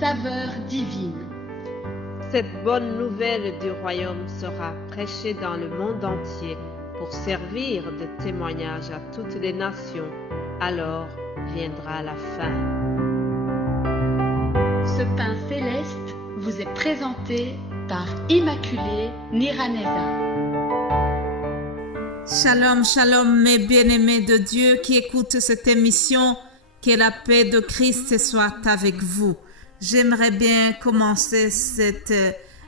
saveur divine. Cette bonne nouvelle du royaume sera prêchée dans le monde entier pour servir de témoignage à toutes les nations. Alors viendra la fin. Ce pain céleste vous est présenté par Immaculée Niraneza. Shalom, shalom mes bien-aimés de Dieu qui écoutent cette émission, que la paix de Christ soit avec vous. J'aimerais bien commencer cette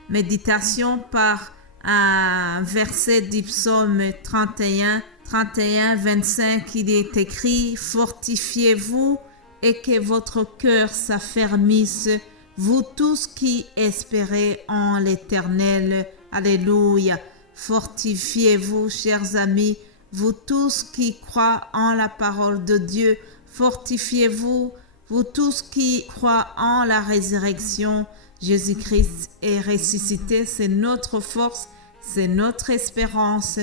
méditation par un verset du psaume 31, 25, il est écrit « Fortifiez-vous et que votre cœur s'affermisse, vous tous qui espérez en l'Éternel. » Alléluia. Fortifiez-vous, chers amis, vous tous qui croient en la parole de Dieu. Fortifiez-vous, vous tous qui croient en la résurrection. Jésus-Christ est ressuscité, c'est notre force, c'est notre espérance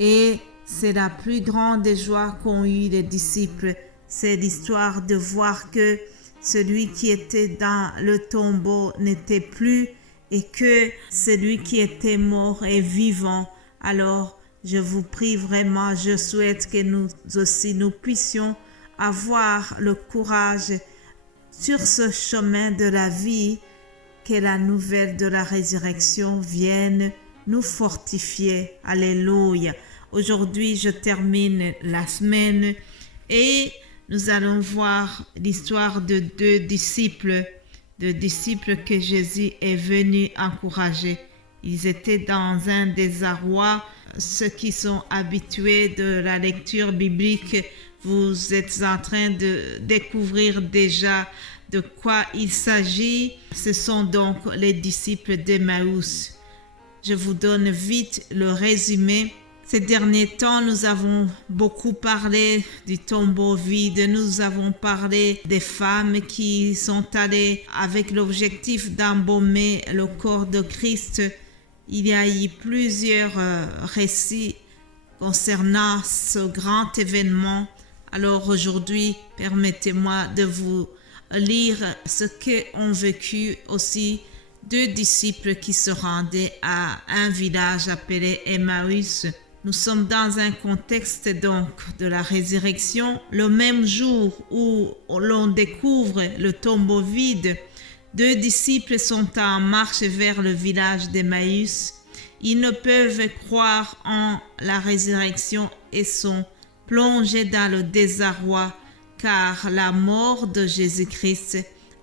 et c'est la plus grande joie qu'ont eu les disciples. C'est l'histoire de voir que celui qui était dans le tombeau n'était plus et que celui qui était mort est vivant. Alors, je vous prie vraiment, je souhaite que nous aussi, nous puissions avoir le courage sur ce chemin de la vie, que la nouvelle de la résurrection vienne nous fortifier. Alléluia. Aujourd'hui, je termine la semaine et nous allons voir l'histoire de deux disciples que Jésus est venu encourager. Ils étaient dans un désarroi. Ceux qui sont habitués de la lecture biblique, vous êtes en train de découvrir déjà de quoi il s'agit. Ce sont donc les disciples d'Emmaüs. Je vous donne vite le résumé. Ces derniers temps, nous avons beaucoup parlé du tombeau vide. Nous avons parlé des femmes qui sont allées avec l'objectif d'embaumer le corps de Christ. Il y a eu plusieurs récits concernant ce grand événement. Alors aujourd'hui, permettez-moi de vous lire ce qu'ont vécu aussi deux disciples qui se rendaient à un village appelé Emmaüs. Nous sommes dans un contexte donc de la résurrection. Le même jour où l'on découvre le tombeau vide, deux disciples sont en marche vers le village d'Emmaüs. Ils ne peuvent croire en la résurrection et sont plongés dans le désarroi car la mort de Jésus-Christ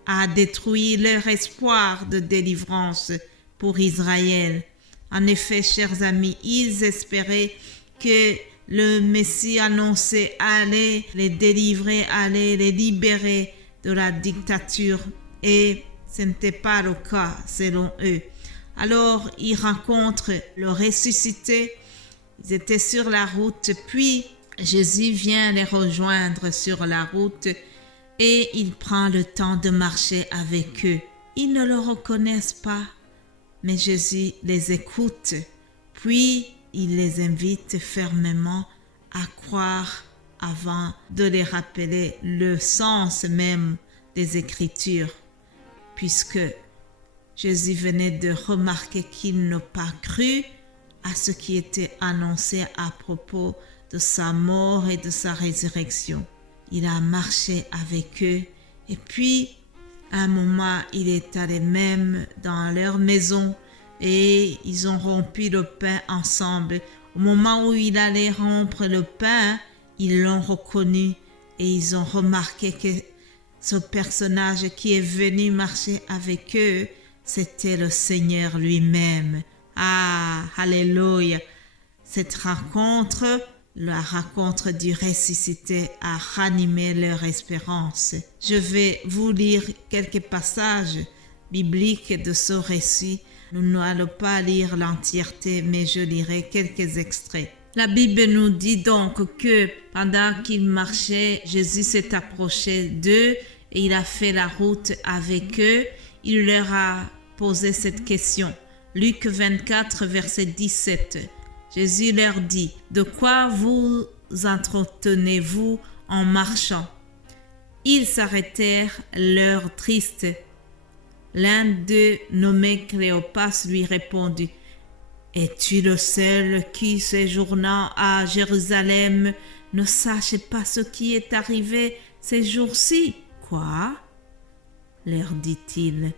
a détruit leur espoir de délivrance pour Israël. En effet, chers amis, ils espéraient que le Messie annoncé allait les délivrer, allait les libérer de la dictature et ce n'était pas le cas selon eux. Alors, ils rencontrent le ressuscité, ils étaient sur la route, puis Jésus vient les rejoindre sur la route et il prend le temps de marcher avec eux. Ils ne le reconnaissent pas, mais Jésus les écoute, puis il les invite fermement à croire avant de les rappeler le sens même des Écritures, puisque Jésus venait de remarquer qu'ils n'ont pas cru à ce qui était annoncé à propos de sa mort et de sa résurrection. Il a marché avec eux et puis à un moment, il est allé même dans leur maison et ils ont rompu le pain ensemble. Au moment où il allait rompre le pain, ils l'ont reconnu et ils ont remarqué que ce personnage qui est venu marcher avec eux, c'était le Seigneur lui-même. Ah, alléluia! Cette rencontre, la rencontre du ressuscité a ranimé leur espérance. Je vais vous lire quelques passages bibliques de ce récit. Nous n'allons pas lire l'entièreté, mais je lirai quelques extraits. La Bible nous dit donc que pendant qu'ils marchaient, Jésus s'est approché d'eux et il a fait la route avec eux. Il leur a posé cette question. Luc 24, verset 17. Jésus leur dit, « De quoi vous entretenez-vous en marchant ?» Ils s'arrêtèrent, l'heure triste. L'un d'eux, nommé Cléopas, lui répondit: « Es-tu le seul qui, séjournant à Jérusalem, ne sache pas ce qui est arrivé ces jours-ci? » « Quoi ?» leur dit-il.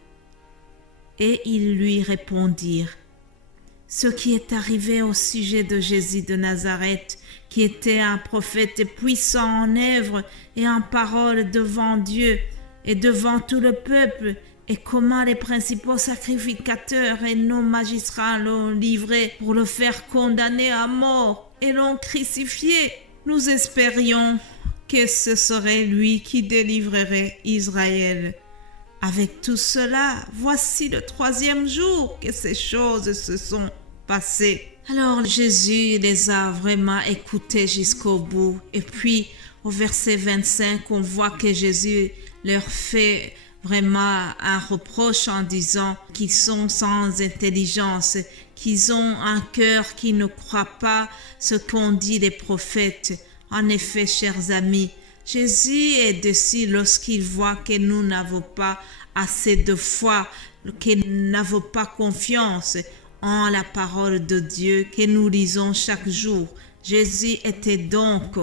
Et ils lui répondirent: « Ce qui est arrivé au sujet de Jésus de Nazareth, qui était un prophète puissant en œuvre et en parole devant Dieu et devant tout le peuple, et comment les principaux sacrificateurs et nos magistrats l'ont livré pour le faire condamner à mort et l'ont crucifié. Nous espérions que ce serait lui qui délivrerait Israël. Avec tout cela, voici le 3e jour que ces choses se sont passées. » Alors Jésus les a vraiment écoutés jusqu'au bout. Et puis au verset 25, on voit que Jésus leur fait vraiment un reproche en disant qu'ils sont sans intelligence, qu'ils ont un cœur qui ne croit pas ce qu'ont dit les prophètes. En effet, chers amis, Jésus est déçu lorsqu'il voit que nous n'avons pas assez de foi, que nous n'avons pas confiance en la parole de Dieu que nous lisons chaque jour. Jésus était donc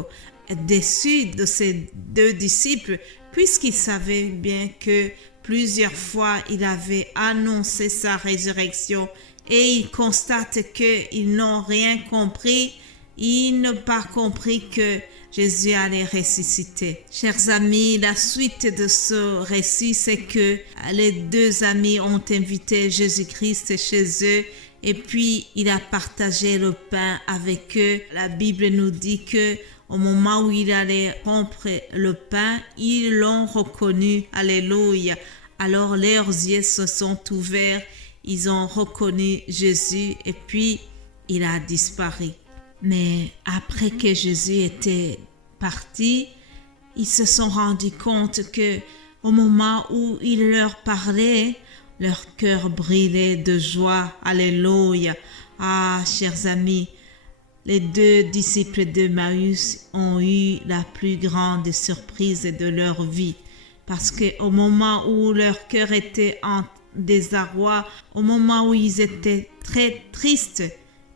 déçu de ses 2 disciples puisqu'il savait bien que plusieurs fois il avait annoncé sa résurrection et il constate qu'ils n'ont rien compris. Ils n'ont pas compris que Jésus allait ressusciter. Chers amis, la suite de ce récit, c'est que les 2 amis ont invité Jésus-Christ chez eux et puis il a partagé le pain avec eux. La Bible nous dit que au moment où il allait rompre le pain, ils l'ont reconnu. Alléluia. Alors leurs yeux se sont ouverts, ils ont reconnu Jésus et puis il a disparu. Mais après que Jésus était parti, ils se sont rendus compte que au moment où il leur parlait, leur cœur brillait de joie. Alléluia. Ah, chers amis, les 2 disciples d'Emmaüs ont eu la plus grande surprise de leur vie parce qu'au moment où leur cœur était en désarroi, au moment où ils étaient très tristes,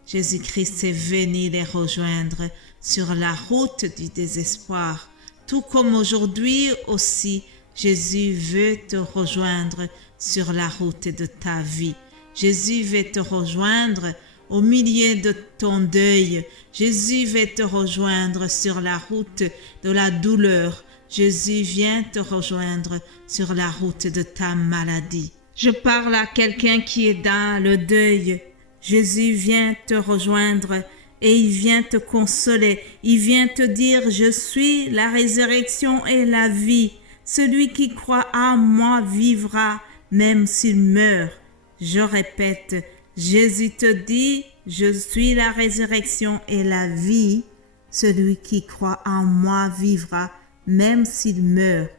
Jésus-Christ est venu les rejoindre sur la route du désespoir. Tout comme aujourd'hui aussi, Jésus veut te rejoindre sur la route de ta vie. Jésus veut te rejoindre au milieu de ton deuil. Jésus veut te rejoindre sur la route de la douleur. Jésus vient te rejoindre sur la route de ta maladie. Je parle à quelqu'un qui est dans le deuil. Jésus vient te rejoindre et il vient te consoler. Il vient te dire: je suis la résurrection et la vie. Celui qui croit en moi vivra même s'il meurt. Je répète, Jésus te dit: je suis la résurrection et la vie. Celui qui croit en moi vivra même s'il meurt.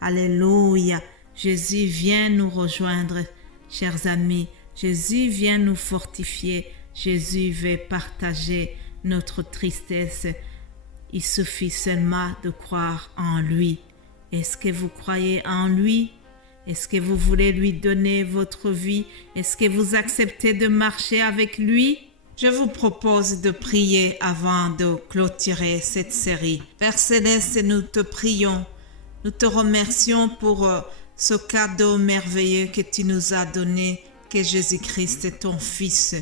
Alléluia. Jésus vient nous rejoindre, chers amis. Jésus vient nous fortifier. Jésus veut partager notre tristesse. Il suffit seulement de croire en lui. Est-ce que vous croyez en lui? Est-ce que vous voulez lui donner votre vie? Est-ce que vous acceptez de marcher avec lui? Je vous propose de prier avant de clôturer cette série. Père Céleste, nous te prions. Nous te remercions pour ce cadeau merveilleux que tu nous as donné, que Jésus-Christ est ton Fils.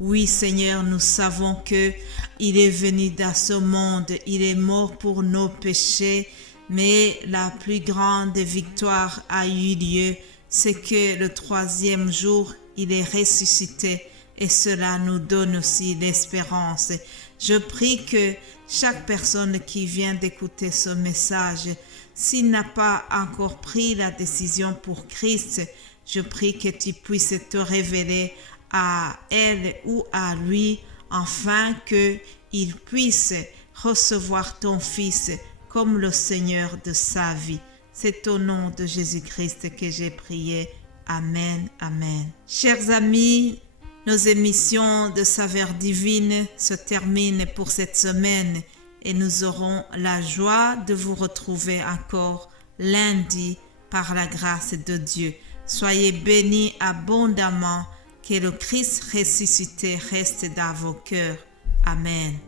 Oui, Seigneur, nous savons que il est venu dans ce monde, il est mort pour nos péchés, mais la plus grande victoire a eu lieu, c'est que le 3e jour, il est ressuscité et cela nous donne aussi l'espérance. Je prie que chaque personne qui vient d'écouter ce message, s'il n'a pas encore pris la décision pour Christ, je prie que tu puisses te révéler à elle ou à lui, afin qu'il puisse recevoir ton Fils comme le Seigneur de sa vie. C'est au nom de Jésus-Christ que j'ai prié. Amen, amen. Chers amis, nos émissions de Saveurs divines se terminent pour cette semaine et nous aurons la joie de vous retrouver encore lundi par la grâce de Dieu. Soyez bénis abondamment. Que le Christ ressuscité reste dans vos cœurs. Amen.